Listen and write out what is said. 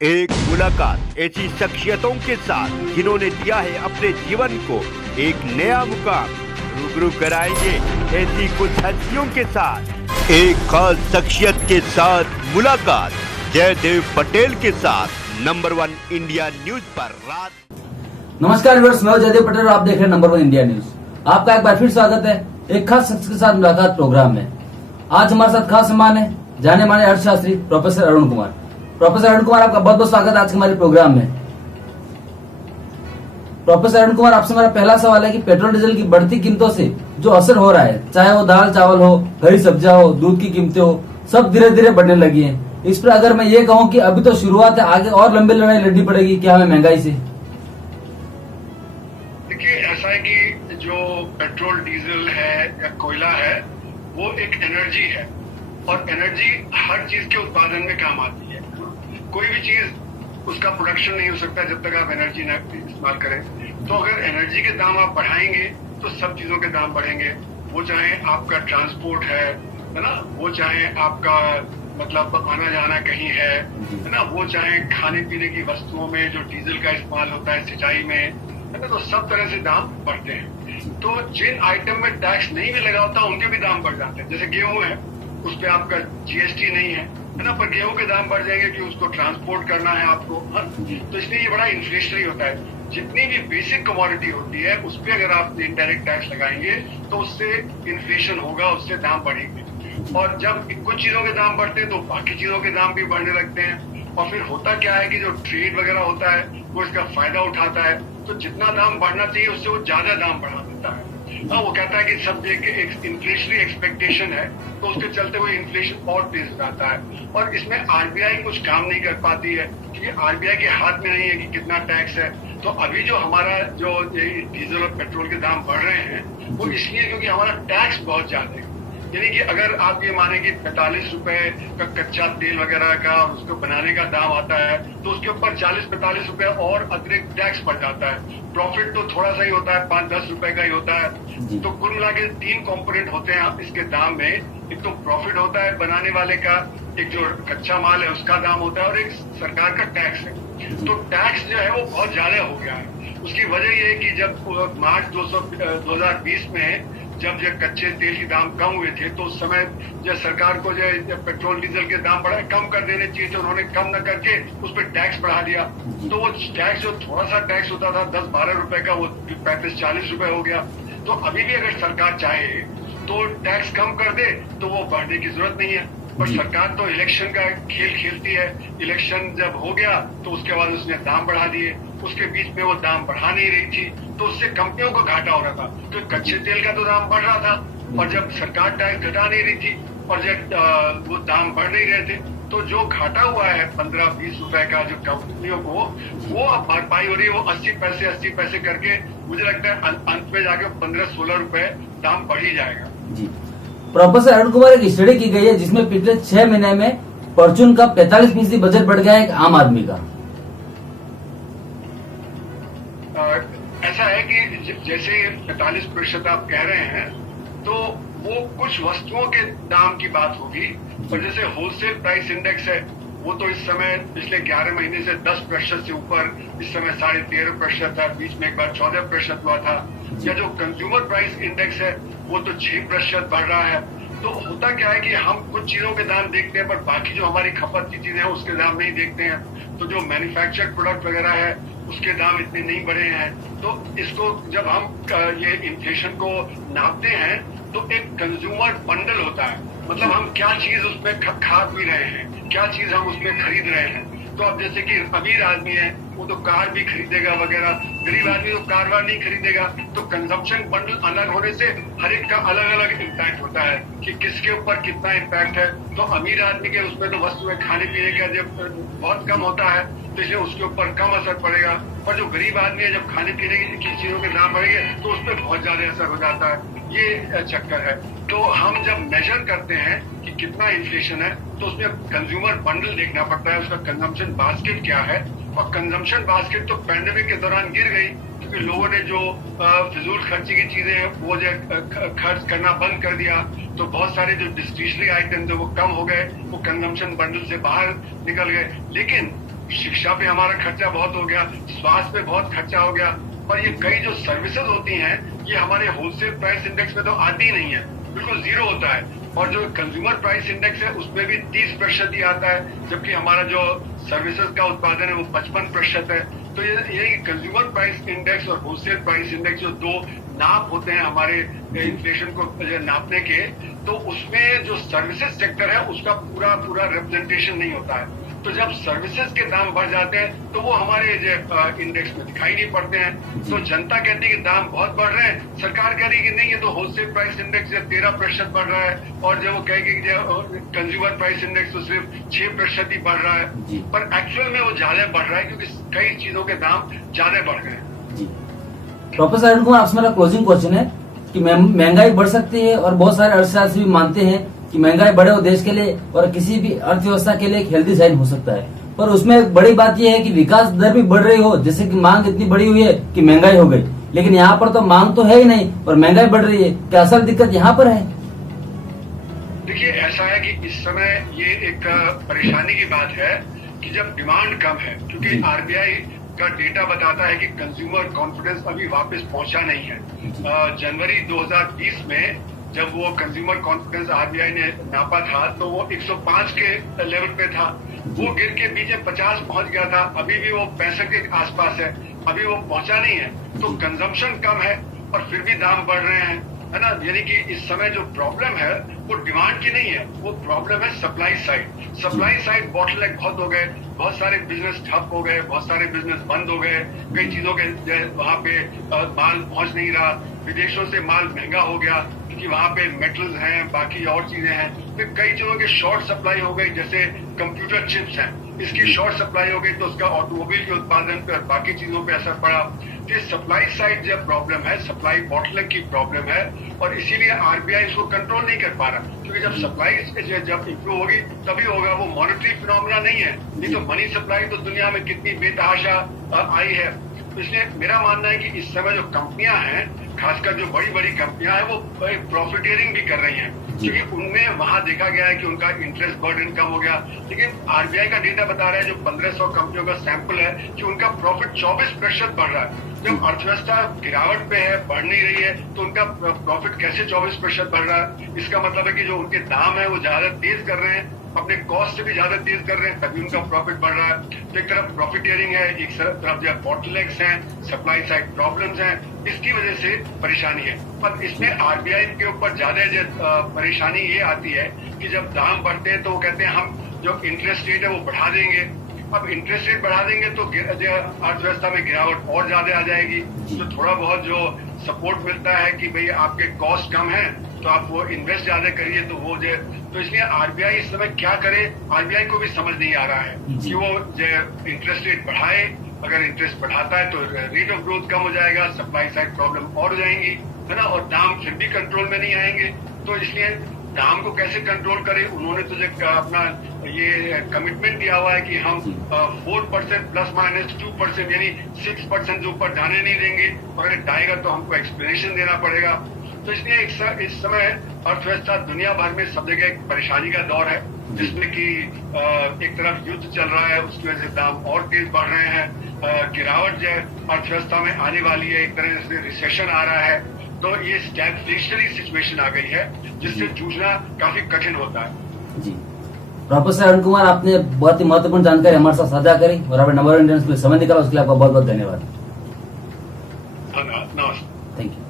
एक मुलाकात ऐसी शख्सियतों के साथ जिन्होंने दिया है अपने जीवन को एक नया मुकाम। रूबरू कराएंगे ऐसी कुछ हस्तियों के साथ एक खास शख्सियत के साथ मुलाकात जयदेव पटेल के साथ नंबर 1 इंडिया न्यूज पर रात। नमस्कार व्यूअर्स, मैं जयदेव पटेल और आप देख रहे हैं नंबर 1 इंडिया न्यूज। आपका एक बार फिर स्वागत है एक खास शख्स के साथ मुलाकात प्रोग्राम में। आज हमारे साथ खास मेहमान है जाने माने अर्थशास्त्री प्रोफेसर अरुण कुमार। प्रोफेसर अरुण कुमार, आपका बहुत बहुत स्वागत है आज के हमारे प्रोग्राम में। प्रोफेसर अरुण कुमार, आपसे मेरा पहला सवाल है कि पेट्रोल डीजल की बढ़ती कीमतों से जो असर हो रहा है, चाहे वो दाल चावल हो, हरी सब्जियां हो, दूध की कीमतें हो, सब धीरे धीरे बढ़ने लगी हैं। इस पर अगर मैं ये कहूँ कि अभी तो शुरुआत है, आगे और लंबी लड़ाई लड़नी पड़ेगी क्या हमें महंगाई से? देखिए, ऐसा है कि जो पेट्रोल डीजल है या कोयला है वो एक एनर्जी है और एनर्जी हर चीज के उत्पादन में काम आती है। कोई भी चीज उसका प्रोडक्शन नहीं हो सकता जब तक आप एनर्जी ना इस्तेमाल करें। तो अगर एनर्जी के दाम आप बढ़ाएंगे तो सब चीजों के दाम बढ़ेंगे। वो चाहे आपका ट्रांसपोर्ट है ना, वो चाहे आपका मतलब आना जाना कहीं है ना, वो चाहे खाने पीने की वस्तुओं में जो डीजल का इस्तेमाल होता है सिंचाई में, है ना, तो सब तरह से दाम बढ़ते हैं। तो जिन आइटम में टैक्स नहीं भी लगा होता उनके भी दाम बढ़ जाते हैं। जैसे गेहूं है, उस पर आपका जीएसटी नहीं है ना, पर गेहूं के दाम बढ़ जाएंगे कि उसको ट्रांसपोर्ट करना है आपको। तो इसलिए ये बड़ा इन्फ्लेशनरी होता है। जितनी भी बेसिक कमोडिटी होती है उस पर अगर आप इनडायरेक्ट टैक्स लगाएंगे तो उससे इन्फ्लेशन होगा, उससे दाम बढ़ेंगे। और जब कुछ चीजों के दाम बढ़ते हैं तो बाकी चीजों के दाम भी बढ़ने लगते हैं। और फिर होता क्या है कि जो ट्रेड वगैरह होता है वो इसका फायदा उठाता है, तो जितना दाम बढ़ना चाहिए उससे वो ज्यादा दाम बढ़ा देता है। वो कहता है कि सब एक इन्फ्लेशनरी एक्सपेक्टेशन है, तो उसके चलते वो इन्फ्लेशन और तेज हो जाता है। और इसमें आरबीआई कुछ काम नहीं कर पाती है क्योंकि आरबीआई के हाथ में नहीं है कि कितना टैक्स है। तो अभी जो हमारा जो डीजल और पेट्रोल के दाम बढ़ रहे हैं वो इसलिए क्योंकि हमारा टैक्स बहुत ज्यादा है। यानी कि अगर आप ये माने कि 45 रुपए का कच्चा तेल वगैरह का और उसको बनाने का दाम आता है तो उसके ऊपर 40-45 रुपए और अतिरिक्त टैक्स पड़ जाता है। प्रॉफिट तो थोड़ा सा ही होता है, 5-10 रुपए का ही होता है। तो कुल मिला के 3 कॉम्पोनेंट होते हैं इसके दाम में। एक तो प्रॉफिट होता है बनाने वाले का, एक जो कच्चा माल है उसका दाम होता है और एक सरकार का टैक्स है। तो टैक्स जो है वो बहुत ज्यादा हो गया है। उसकी वजह ये है कि जब मार्च 2020 में जब जो कच्चे तेल के दाम कम हुए थे तो उस समय जब सरकार को जो पेट्रोल डीजल के दाम बढ़ाए कम कर देने चाहिए थे, उन्होंने कम न करके उस पर टैक्स बढ़ा दिया। तो वो टैक्स जो थोड़ा सा टैक्स होता था 10-12 रुपए का, वो 35-40 रुपए हो गया। तो अभी भी अगर सरकार चाहे तो टैक्स कम कर दे तो वो बढ़ने की जरूरत नहीं है। पर सरकार तो इलेक्शन का खेल खेलती है। इलेक्शन जब हो गया तो उसके बाद उसने दाम बढ़ा दिए। उसके बीच में वो दाम बढ़ा नहीं रही थी तो उससे कंपनियों को घाटा हो रहा था। तो कच्चे तेल का तो दाम बढ़ रहा था और जब सरकार टैक्स घटा नहीं रही थी और जब वो दाम बढ़ नहीं रहे थे तो जो घाटा हुआ है 15-20 रुपए का जो कंपनियों को, वो अब भरपाई हो रही है। वो 80 पैसे करके मुझे लगता है अंत में जाके 15-16 रुपए दाम बढ़ ही जाएगा। जी प्रोफेसर अरुण कुमार, एक स्टडी की गई है जिसमें पिछले 6 महीने में फॉर्चून का 45% बजट बढ़ गया है एक आम आदमी का। ऐसा है कि जैसे 45% आप कह रहे हैं तो वो कुछ वस्तुओं के दाम की बात होगी। और जैसे होलसेल प्राइस इंडेक्स है वो तो इस समय पिछले 11 महीने से 10% से ऊपर, इस समय 13.5% था, बीच में एक बार 14% हुआ था। या जो कंज्यूमर प्राइस इंडेक्स है वो तो 6% बढ़ रहा है। तो होता क्या है कि हम कुछ चीजों के दाम देखते हैं पर बाकी जो हमारी खपत की चीजें हैं उसके दाम नहीं देखते हैं। तो जो मैन्युफैक्चर्ड प्रोडक्ट वगैरह है उसके दाम इतने नहीं बढ़े हैं। तो इसको जब हम ये इन्फ्लेशन को नापते हैं तो एक कंज्यूमर बंडल होता है, मतलब हम क्या चीज उसमें खा पी रहे हैं, क्या चीज हम उसमें खरीद रहे हैं। तो अब जैसे कि अमीर आदमी है वो तो कार भी खरीदेगा वगैरह, गरीब आदमी तो कार वार नहीं खरीदेगा। तो कंजम्पशन बंडल अलग होने से हर एक का अलग अलग इम्पैक्ट होता है कि किसके ऊपर कितना इम्पैक्ट है। तो अमीर आदमी के उसमें तो वस्तुएं खाने पीने का जब बहुत कम होता है तो इसलिए उसके ऊपर कम असर पड़ेगा। पर जो गरीब आदमी है जब खाने पीने की चीजों के दाम बढ़ेंगे तो उस पर बहुत ज्यादा असर हो जाता है। ये चक्कर है। तो हम जब मेजर करते हैं कि कितना इन्फ्लेशन है तो उसमें कंज्यूमर बंडल देखना पड़ता है, उसका कंजम्पशन बास्केट क्या है। और कंजम्पशन बास्केट तो पैंडेमिक के दौरान गिर गई क्योंकि लोगों ने जो फिजूल खर्ची की चीजें हैं वो जो खर्च करना बंद कर दिया। तो बहुत सारे जो डिस्क्रिशनरी आइटम थे वो कम हो गए, वो कंजम्पशन बंडल से बाहर निकल गए। लेकिन शिक्षा पे हमारा खर्चा बहुत हो गया, स्वास्थ्य पे बहुत खर्चा हो गया, और ये कई जो सर्विसेज होती हैं ये हमारे होलसेल प्राइस इंडेक्स में तो आती ही नहीं है, बिल्कुल जीरो होता है। और जो कंज्यूमर प्राइस इंडेक्स है उसमें भी 30% ही आता है, जबकि हमारा जो सर्विसेज का उत्पादन है वो 55% है। तो ये कंज्यूमर प्राइस इंडेक्स और होलसेल प्राइस इंडेक्स जो दो नाप होते हैं हमारे इन्फ्लेशन को नापने के, तो उसमें जो सर्विसेज सेक्टर है उसका पूरा रिप्रेजेंटेशन नहीं होता है। तो जब सर्विसेज के दाम बढ़ जाते हैं तो वो हमारे इंडेक्स में दिखाई नहीं पड़ते हैं। तो जनता कहती है कि दाम बहुत बढ़ रहे हैं, सरकार कह रही है कि नहीं, ये तो होलसेल प्राइस इंडेक्स 13% बढ़ रहा है, और जब वो कहेगी कि कंज्यूमर प्राइस इंडेक्स तो सिर्फ 6% ही बढ़ रहा है, पर एक्चुअल में वो ज्यादा बढ़ रहा है क्योंकि कई चीजों के दाम ज्यादा बढ़ गए हैं। प्रोफेसर अरुण कुमार, आपसे मेरा क्लोजिंग क्वेश्चन है कि महंगाई बढ़ सकती है और बहुत सारे अर्थशास्त्री भी मानते हैं कि महंगाई बढ़े हो देश के लिए और किसी भी अर्थव्यवस्था के लिए एक हेल्दी साइन हो सकता है, पर उसमें एक बड़ी बात यह है कि विकास दर भी बढ़ रही हो, जैसे कि मांग इतनी बड़ी हुई है कि महंगाई हो गई, लेकिन यहाँ पर तो मांग तो है ही नहीं और महंगाई बढ़ रही है। क्या असल दिक्कत यहाँ पर है? देखिए, ऐसा है कि इस समय ये एक परेशानी की बात है कि जब डिमांड कम है, क्योंकि आरबीआई का डेटा बताता है कि कंज्यूमर कॉन्फिडेंस अभी वापस पहुंचा नहीं है। जनवरी 2020 में जब वो कंज्यूमर कॉन्फिडेंस आरबीआई ने नापा था तो वो 105 के लेवल पे था, वो गिर के बीच 50 पहुंच गया था, अभी भी वो 65 के आसपास है, अभी वो पहुंचा नहीं है। तो कंजम्पशन कम है और फिर भी दाम बढ़ रहे हैं, है ना। यानी कि इस समय जो प्रॉब्लम है वो डिमांड की नहीं है, वो प्रॉब्लम है supply side. Supply side bottleneck बहुत हो गए, बहुत सारे बिजनेस ठप हो गए, बहुत सारे बिजनेस बंद हो गए, कई चीजों के वहां पे माल पहुंच नहीं रहा, विदेशों से माल महंगा हो गया क्योंकि वहां पे मेटल्स हैं, बाकी और चीजें हैं। फिर कई चीजों की शॉर्ट सप्लाई हो गई, जैसे कंप्यूटर चिप्स हैं, इसकी शॉर्ट सप्लाई हो गई तो उसका ऑटोमोबाइल के उत्पादन पर, बाकी चीजों पे असर पड़ा। ये सप्लाई साइड जब प्रॉब्लम है, सप्लाई बॉटलनेक की प्रॉब्लम है, और इसीलिए आरबीआई इसको कंट्रोल नहीं कर पा रहा, क्योंकि जब सप्लाई जब इंप्रूव होगी तभी होगा, वो मॉनेटरी फिनोमेना नहीं है। नहीं तो मनी सप्लाई तो दुनिया में कितनी बेतहाशा आई है। तो इसलिए मेरा मानना है कि इस समय जो कंपनियां हैं, खासकर जो बड़ी बड़ी कंपनियां हैं, वो प्रॉफिटियरिंग भी कर रही हैं, क्योंकि उनमें वहां देखा गया है कि उनका इंटरेस्ट बर्डन कम हो गया। लेकिन आरबीआई का डेटा बता रहा है, जो 1500 कंपनियों का सैंपल है, कि उनका प्रॉफिट 24% बढ़ रहा है। जब अर्थव्यवस्था गिरावट पे है, बढ़ नहीं रही है, तो उनका प्रॉफिट कैसे 24% बढ़ रहा है? इसका मतलब है कि जो उनके दाम है वो ज्यादा तेज कर रहे हैं, अपने कॉस्ट से भी ज्यादा तेज कर रहे हैं, तभी उनका प्रॉफिट बढ़ रहा है। तो एक तरफ प्रॉफिटियरिंग है, एक तरफ जो बॉटलनेक्स हैं, सप्लाई साइड प्रॉब्लम्स हैं, इसकी वजह से परेशानी है। पर इसमें आरबीआई के ऊपर ज्यादा परेशानी ये आती है कि जब दाम बढ़ते हैं तो वो कहते हैं हम जो इंटरेस्ट रेट है वो बढ़ा देंगे। अब इंटरेस्ट रेट बढ़ा देंगे तो अर्थव्यवस्था में गिरावट और ज्यादा आ जाएगी। तो थोड़ा बहुत जो सपोर्ट मिलता है कि भाई आपके कॉस्ट कम है तो आप वो इन्वेस्ट ज्यादा करिए, तो वो जो, तो इसलिए आरबीआई इस समय क्या करे, आरबीआई को भी समझ नहीं आ रहा है कि वो जो इंटरेस्ट रेट बढ़ाए। अगर इंटरेस्ट बढ़ाता है तो रेट ऑफ ग्रोथ कम हो जाएगा, सप्लाई साइड प्रॉब्लम और हो जाएंगी, है ना, और दाम फिर भी कंट्रोल में नहीं आएंगे। तो इसलिए दाम को कैसे कंट्रोल करें, उन्होंने तो जो अपना ये कमिटमेंट दिया हुआ है कि हम 4% ±2% यानी 6% से ऊपर जाने नहीं देंगे, अगर जाएगा तो हमको एक्सप्लेनेशन देना पड़ेगा। तो इसलिए इस समय अर्थव्यवस्था दुनिया भर में सब जगह एक परेशानी का दौर है, जिसमें कि एक तरफ युद्ध चल रहा है, उसकी वजह से दाम और तेज बढ़ रहे हैं, गिरावट जो अर्थव्यवस्था में आने वाली है, एक तरह से रिसेशन आ रहा है। तो ये स्टैग्फ्लेशनरी सिचुएशन आ गई है, जिससे जूझना काफी कठिन होता है। जी, प्रोफेसर अरुण कुमार, आपने बहुत ही महत्वपूर्ण जानकारी हमारे साथ साझा करी और अपने नंबर इंडियंस में समय निकाला, उसके लिए आपका बहुत बहुत धन्यवाद। नमस्ते। Thank you.